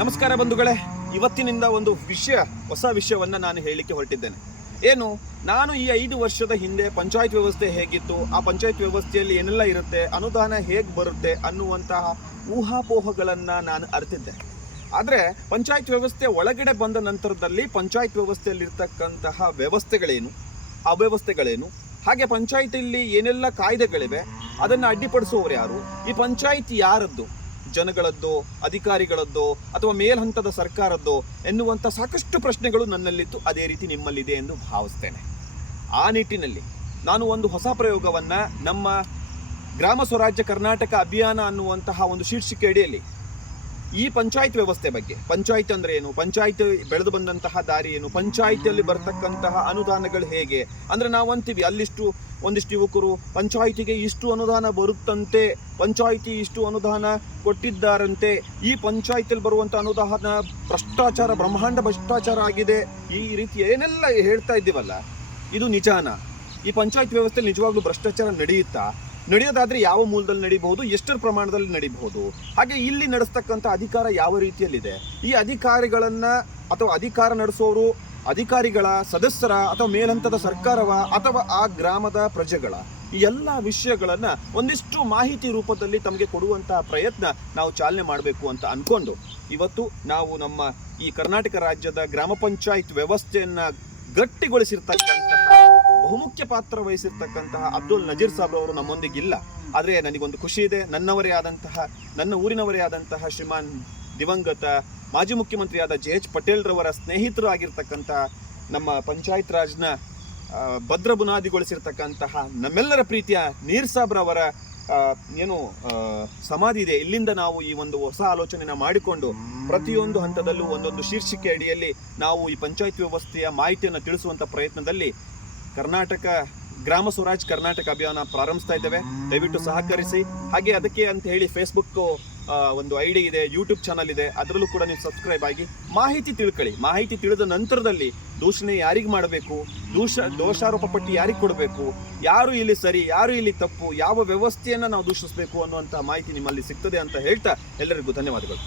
ನಮಸ್ಕಾರ ಬಂಧುಗಳೇ, ಇವತ್ತಿನಿಂದ ಒಂದು ಹೊಸ ವಿಷಯವನ್ನು ನಾನು ಹೇಳಲಿಕ್ಕೆ ಹೊರಟಿದ್ದೇನೆ. ಏನು, ನಾನು ಈ 5 ವರ್ಷದ ಹಿಂದೆ ಪಂಚಾಯತ್ ವ್ಯವಸ್ಥೆ ಹೇಗಿತ್ತು, ಆ ಪಂಚಾಯತ್ ವ್ಯವಸ್ಥೆಯಲ್ಲಿ ಏನೆಲ್ಲ ಇರುತ್ತೆ, ಅನುದಾನ ಹೇಗೆ ಬರುತ್ತೆ ಅನ್ನುವಂತಹ ಊಹಾಪೋಹಗಳನ್ನು ನಾನು ಅರಿತಿದ್ದೆ. ಆದರೆ ಪಂಚಾಯತ್ ವ್ಯವಸ್ಥೆ ಒಳಗಡೆ ಬಂದ ನಂತರದಲ್ಲಿ ಪಂಚಾಯತ್ ವ್ಯವಸ್ಥೆಯಲ್ಲಿರ್ತಕ್ಕಂತಹ ವ್ಯವಸ್ಥೆಗಳೇನು, ಅವ್ಯವಸ್ಥೆಗಳೇನು, ಹಾಗೆ ಪಂಚಾಯತಿಯಲ್ಲಿ ಏನೆಲ್ಲ ಕಾಯ್ದೆಗಳಿವೆ, ಅದನ್ನು ಅಡ್ಡಿಪಡಿಸುವವರು ಯಾರು, ಈ ಪಂಚಾಯತ್ ಯಾರದ್ದು, ಜನಗಳದ್ದೋ, ಅಧಿಕಾರಿಗಳದ್ದೋ ಅಥವಾ ಮೇಲ್ಹಂತದ ಸರ್ಕಾರದ್ದೋ ಎನ್ನುವಂಥ ಸಾಕಷ್ಟು ಪ್ರಶ್ನೆಗಳು ನನ್ನಲ್ಲಿತ್ತು. ಅದೇ ರೀತಿ ನಿಮ್ಮಲ್ಲಿದೆ ಎಂದು ಭಾವಿಸ್ತೇನೆ. ಆ ನಿಟ್ಟಿನಲ್ಲಿ ನಾನು ಒಂದು ಹೊಸ ಪ್ರಯೋಗವನ್ನು ನಮ್ಮ ಗ್ರಾಮ ಸ್ವರಾಜ್ಯ ಕರ್ನಾಟಕ ಅಭಿಯಾನ ಅನ್ನುವಂತಹ ಒಂದು ಶೀರ್ಷಿಕೆ ಅಡಿಯಲ್ಲಿ ಈ ಪಂಚಾಯತ್ ವ್ಯವಸ್ಥೆ ಬಗ್ಗೆ, ಪಂಚಾಯತ್ ಅಂದರೆ ಏನು, ಪಂಚಾಯತ್ ಬೆಳೆದು ಬಂದಂತಹ ದಾರಿ ಏನು, ಪಂಚಾಯತಿಯಲ್ಲಿ ಬರ್ತಕ್ಕಂತಹ ಅನುದಾನಗಳು ಹೇಗೆ, ಅಂದರೆ ನಾವು ಅಂತೀವಿ ಒಂದಿಷ್ಟು ಯುವಕರು ಪಂಚಾಯಿತಿಗೆ ಇಷ್ಟು ಅನುದಾನ ಬರುತ್ತಂತೆ, ಪಂಚಾಯಿತಿ ಇಷ್ಟು ಅನುದಾನ ಕೊಟ್ಟಿದ್ದಾರಂತೆ, ಈ ಪಂಚಾಯತಿಯಲ್ಲಿ ಬರುವಂಥ ಅನುದಾನ ಭ್ರಷ್ಟಾಚಾರ, ಬ್ರಹ್ಮಾಂಡ ಭ್ರಷ್ಟಾಚಾರ ಆಗಿದೆ, ಈ ರೀತಿ ಏನೆಲ್ಲ ಹೇಳ್ತಾ ಇದ್ದೀವಲ್ಲ, ಇದು ನಿಜಾನ? ಈ ಪಂಚಾಯತ್ ವ್ಯವಸ್ಥೆ ನಿಜವಾಗ್ಲೂ ಭ್ರಷ್ಟಾಚಾರ ನಡೆಯೋದಾದ್ರೆ ಯಾವ ಮೂಲದಲ್ಲಿ ನಡೀಬಹುದು, ಎಷ್ಟರ ಪ್ರಮಾಣದಲ್ಲಿ ನಡೀಬಹುದು, ಹಾಗೆ ಇಲ್ಲಿ ನಡೆಸ್ತಕ್ಕಂಥ ಅಧಿಕಾರ ಯಾವ ರೀತಿಯಲ್ಲಿದೆ, ಈ ಅಧಿಕಾರಿಗಳನ್ನು ಅಥವಾ ಅಧಿಕಾರ ನಡೆಸೋರು ಅಧಿಕಾರಿಗಳ, ಸದಸ್ಯರ ಅಥವಾ ಮೇಲ್ಹಂತದ ಸರ್ಕಾರವ ಅಥವಾ ಆ ಗ್ರಾಮದ ಪ್ರಜೆಗಳ, ಈ ಎಲ್ಲ ವಿಷಯಗಳನ್ನು ಒಂದಿಷ್ಟು ಮಾಹಿತಿ ರೂಪದಲ್ಲಿ ತಮಗೆ ಕೊಡುವಂತಹ ಪ್ರಯತ್ನ ನಾವು ಚಾಲನೆ ಮಾಡಬೇಕು ಅಂತ ಅಂದ್ಕೊಂಡು ಇವತ್ತು ನಾವು ನಮ್ಮ ಈ ಕರ್ನಾಟಕ ರಾಜ್ಯದ ಗ್ರಾಮ ಪಂಚಾಯತ್ ವ್ಯವಸ್ಥೆಯನ್ನು ಗಟ್ಟಿಗೊಳಿಸಿರ್ತಕ್ಕಂತಹ, ಬಹುಮುಖ್ಯ ಪಾತ್ರ ವಹಿಸಿರ್ತಕ್ಕಂತಹ ಅಬ್ದುಲ್ ನಜೀರ್ ಸಾಬ್ ಅವರು ನಮ್ಮೊಂದಿಗಿಲ್ಲ. ಆದರೆ ನನಗೊಂದು ಖುಷಿ ಇದೆ, ನನ್ನ ಊರಿನವರೇ ಆದಂತಹ ಶ್ರೀಮಾನ್ ದಿವಂಗತ ಮಾಜಿ ಮುಖ್ಯಮಂತ್ರಿಯಾದ JH ಪಟೇಲ್ ರವರ ಸ್ನೇಹಿತರು ಆಗಿರ್ತಕ್ಕಂಥ, ನಮ್ಮ ಪಂಚಾಯತ್ ರಾಜ್ನ ಭದ್ರ ಬುನಾದಿಗೊಳಿಸಿರ್ತಕ್ಕಂತಹ ನಮ್ಮೆಲ್ಲರ ಪ್ರೀತಿಯ ನೀರ್ ಸಾಬ್ ರವರ ಸಮಾಧಿ ಇದೆ. ಇಲ್ಲಿಂದ ನಾವು ಈ ಒಂದು ಹೊಸ ಆಲೋಚನೆಯನ್ನು ಮಾಡಿಕೊಂಡು ಪ್ರತಿಯೊಂದು ಹಂತದಲ್ಲೂ ಒಂದೊಂದು ಶೀರ್ಷಿಕೆ ಅಡಿಯಲ್ಲಿ ನಾವು ಈ ಪಂಚಾಯತ್ ವ್ಯವಸ್ಥೆಯ ಮಾಹಿತಿಯನ್ನು ತಿಳಿಸುವಂಥ ಪ್ರಯತ್ನದಲ್ಲಿ ಕರ್ನಾಟಕ ಗ್ರಾಮ ಸ್ವರಾಜ್ ಕರ್ನಾಟಕ ಅಭಿಯಾನ ಪ್ರಾರಂಭಿಸ್ತಾ ಇದ್ದೇವೆ. ದಯವಿಟ್ಟು ಸಹಕರಿಸಿ. ಹಾಗೆ ಅದಕ್ಕೆ ಅಂತ ಹೇಳಿ ಫೇಸ್ಬುಕ್ ಒಂದು ID ಇದೆ, ಯೂಟ್ಯೂಬ್ ಚಾನಲ್ ಇದೆ, ಅದರಲ್ಲೂ ಕೂಡ ನೀವು ಸಬ್ಸ್ಕ್ರೈಬ್ ಆಗಿ ಮಾಹಿತಿ ತಿಳ್ಕೊಳ್ಳಿ. ಮಾಹಿತಿ ತಿಳಿದ ನಂತರದಲ್ಲಿ ದೂಷಣೆ ಯಾರಿಗೆ ಮಾಡಬೇಕು, ದೋಷಾರೋಪ ಪಟ್ಟಿ ಯಾರಿಗೆ ಕೊಡಬೇಕು, ಯಾರು ಇಲ್ಲಿ ಸರಿ, ಯಾರು ಇಲ್ಲಿ ತಪ್ಪು, ಯಾವ ವ್ಯವಸ್ಥೆಯನ್ನು ನಾವು ದೂಷಿಸಬೇಕು ಅನ್ನುವಂಥ ಮಾಹಿತಿ ನಿಮ್ಮಲ್ಲಿ ಸಿಗ್ತದೆ ಅಂತ ಹೇಳ್ತಾ ಎಲ್ಲರಿಗೂ ಧನ್ಯವಾದಗಳು.